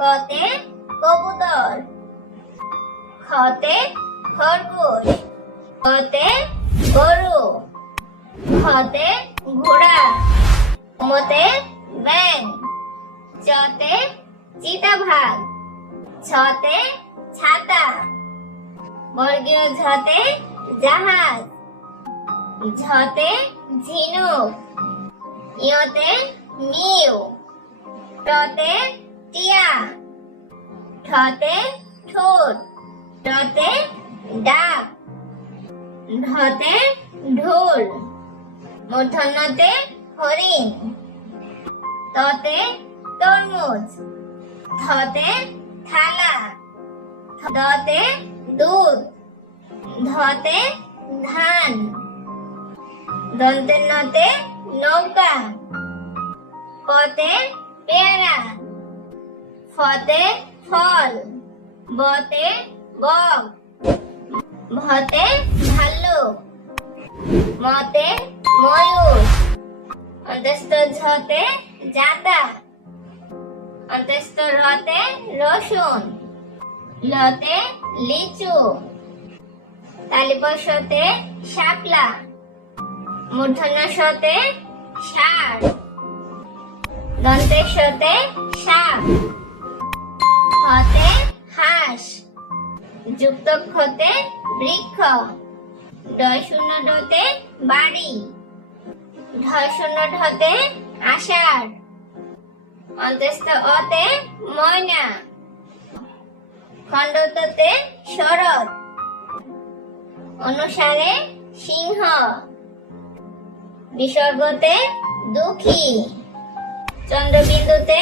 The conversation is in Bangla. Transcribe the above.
কতে কবুতর খতে খরগোশ কতে গরু খতে ঘোড়া, মতে ব্যাং চতে চিতাভাগ, ছতে ছাতা, বর্গীয় ঝতে জাহাজ ঝতে ঝিনুক, ইয়তে মিউ টতে টিয়া ঠতে ঠোঁট টতে ডাক ঢতে ঢোল, মূর্ধন্যতে হরিণ, ততে তরমুজ, ধতে থালা দতে দুধ, ধতে ধান দন্তের নতে নৌকা পতে পেয়ারা। ফতে ফল, বতে বক ভতে ভাল্লুক মতে ময়ূর, অন্তস্থ ঝতে জাতা, অন্তস্থ রতে রসুন, লতে লিচু তালিপশতে শাপলা মূর্ধন্য শতে ষাঁড় দন্তের শতে সাপ হতে হাঁস যুক্ত ক্ষতে বৃক্ষ ডয় শূন্য ডতে বাড়ি ঢয় শূন্য ঢতে আষাঢ় অন্তস্থ অতে ময়না, খণ্ডততে শরৎ, অনুসারে সিংহ, বিসর্গতে দুঃখী, চন্দ্রবিন্দুতে